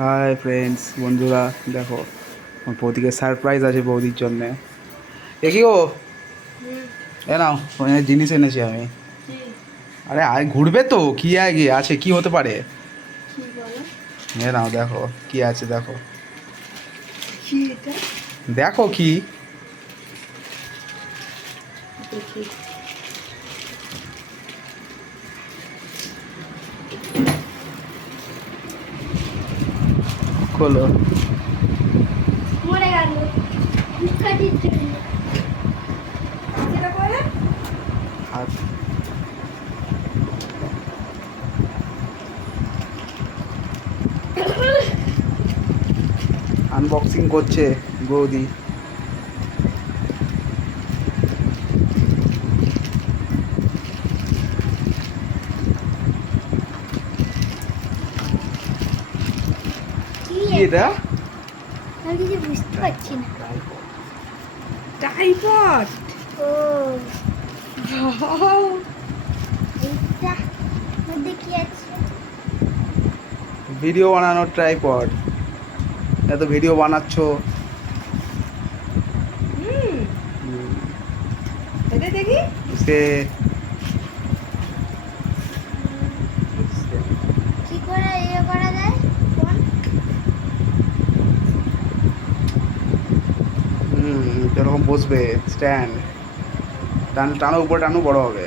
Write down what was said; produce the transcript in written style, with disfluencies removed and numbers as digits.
Hi friends, বন্ধুরা, দেখো আমার বৌদিকে সারপ্রাইজ আছে বৌদির জন্যে। এ কি গো? এ নাও, অনেক জিনিস এনেছি আমি। আরে আয়, ঘুরবে তো কি আগে আছে, কি হতে পারে? এ নাও, দেখো কি আছে, দেখো কি এটা? দেখো কি। দেখি। খোলো। মরে গেল। কাটির জন্য। এটা করে? হাত আনবক্সিং করছে বৌদি। কি কি এটা? আমি কিছু বুঝতে পারছি না। ট্রাইপড। ও ওয়াও, এটা মধ্যে কি আছে? ভিডিও বানানোর ট্রাইপড। এত ভিডিও বানাচ্ছো। এটা দেখি। সে কি করে ইয়ে করা যায় ফোন? এরকম বসবে স্ট্যান্ড। টানো উপরে, টানো, বড় হবে।